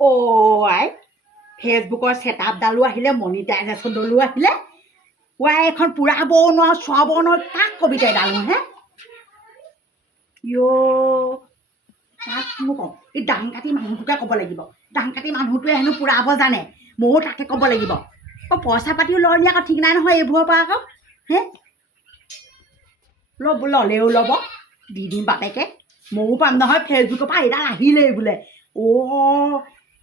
আই ফেচবুকৰ ছেটআপডালো আহিলে মনিটাইজেশ্যনডালো আহিলে এখন পুৰাব নোৱাৰো চোৱাব নোৱাৰো কাক কবিতা এডালো হে তাক মোক কওঁ এই দাং কাটি মানুহটোকে ক'ব লাগিব দাং কাটি মানুহটোৱে হেনো পুৰাব জানে ময়ো তাকে ক'ব লাগিব পইচা পাতিও লয় নি আকৌ ঠিক নাই নহয় এইবোৰৰ পৰা আকৌ হে ল'লেও ল'ব দি দিম বাপেকে ময়ো পাম নহয় ফেচবুকৰ পৰা এইডাল আহিলেই বোলে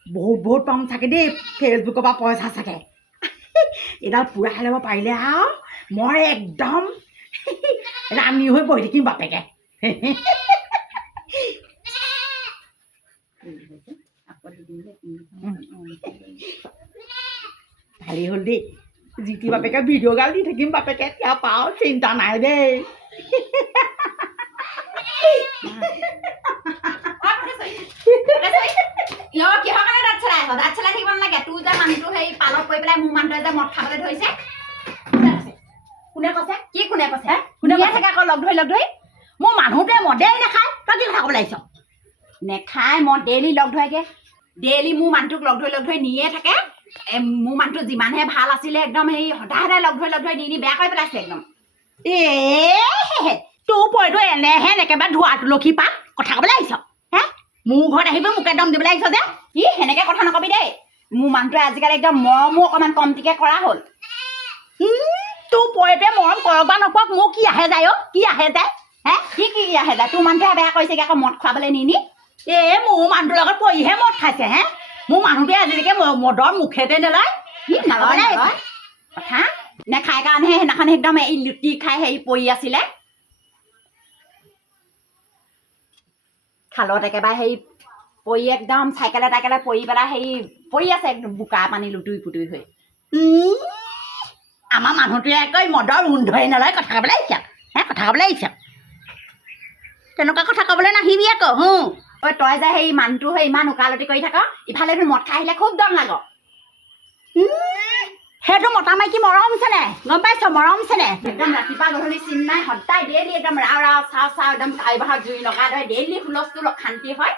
বহুত পাম চাগে দেই ফেচবুকৰ পৰা পইচা চাগে এইডাল পুৰাই ল'ব পাৰিলে আৰু মই একদম ৰাণী হৈ বহি থাকিম বাপেকে ভালেই হ'ল দেই জিতি বাপেকে ভিডিঅ' গাল দি থাকিম বাপেকে এতিয়া পাওঁ চিন্তা নাই দেই কোনে কৈছে কি কোনে কৈছে কোনে থাকে আকৌ লগ ধৰি মোৰ মানুহটোৱে মদেই নাখায় তই কি কথা ক'ব লাগিছ নেখায় মই ডেইলি লগ ধৰাগে ডেইলি মোৰ মানুহটোক লগ ধৰি নিয়ে থাকে মোৰ মানুহটো যিমানহে ভাল আছিলে একদম সেই সদায় লগ ধৰি নি বেয়া কৰি পেলাইছে একদম তোৰ পইটো এনেহেন একেবাৰে ধোৱা তুলসী পাত কথা ক'বলৈ আহিছ হে মোৰ ঘৰত আহিব মোক একদম দিবলৈ আহিছ যে সেনেকে কথা নকবি দেই মোৰ মানুহটোৱে আজিকালি একদম মৰমো অকণমান কমটিকে কৰা হ'ল তোৰ পইটোৱে মৰম কৰক বা নকৰক মোৰ কি আহে যায় কি আহে যায় হে কি আহে যায় তোৰ মানুহটোৱে বেয়া কৰিছেগৈ আকৌ মদ খুৱাবলৈ নি মোৰ মানুহটোৰ লগত পৰিহে মদ খাইছে হে মোৰ মানুহটোৱে আজিলৈকে মদৰ মুখেতে নেলয় কথা নেখাই কাৰণেহে সেইদিনাখন একদম এই লুটি খাই হেৰি পৰি আছিলে খালত একেবাৰে হেৰি পৰি একদম চাইকেলে টাইকেলে পৰি পেলাই হেৰি পৰি আছে একদম বোকা পানী লুটুৰি পুটুৰি হৈ আমাৰ মানুহটোৱে আকৌ মদৰ গোন্ধই নলয় কথা ক'বলৈ আহিছে কথা ক'বলৈ আহিছে তেনেকুৱা কথা ক'বলৈ নাহিবি আকৌ তই যে সেই মানুহটো সেই ইমান উকালতি কৰি থাক ইফালে মদ খাই আহিলে খুব দম লাগ সেইটো মতা মাইকী মৰম চেনে গম পাইছ মৰম চেনে একদম ৰাতিপুৱা গধূলি চিন নাই সদায় ডেইলি একদম ৰাও চাও একদম কাই বাহত জুই লগাই ধৰে ডেইলি হুলস্থুল শান্তি হয়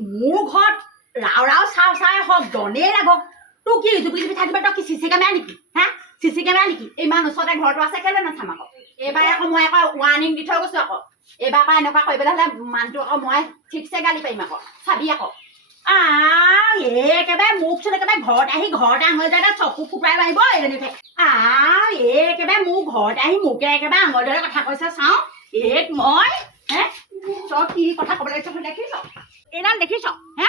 মোৰ ঘৰত ৰাও চাও হওক দনেই লাগক তোৰ কি জুপি থাকিব তই কি চিচি কেমেৰা নেকি হা চিচি কেমেৰা নেকি ইমান ওচৰতে ঘৰটো আছে কেলে নাচাম আকৌ এইবাৰ আকৌ মই আকৌ ৱাৰ্ণিং দি থৈ গৈছো আকৌ এইবাৰ পৰা এনেকুৱা কৰিবলৈ হ'লে মানুহটো আকৌ মই ঠিকছে গালি পাৰিম আকৌ চাবি আকৌ একেবাৰে মোকচোন একেবাৰে ঘৰত আহি ঘৰতে আঙুলি এটা চকু ফুটাই মাৰিব এজনীকে একেবাৰে মোৰ ঘৰতে আহি মোকে একেবাৰে আঙুলিৰে কথা কৈছে চাওঁ মই হে তই কি কথা ক'বলৈ আহিছ দেখিছ এইডাল দেখিছ হে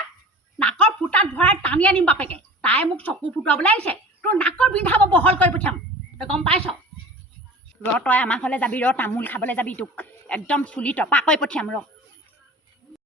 নাকৰ ফুটাত ভৰাই টানি আনিম বাপেকে তাই মোক চকু ফুটাবলৈ আহিছে তোৰ নাকৰ বিন্ধাব বহল কৰি পঠিয়াম তই গম পাইছ তই আমাৰ ঘৰলৈ যাবি তামোল খাবলৈ যাবি তোক একদম চুলি টপা কৰি পঠিয়াম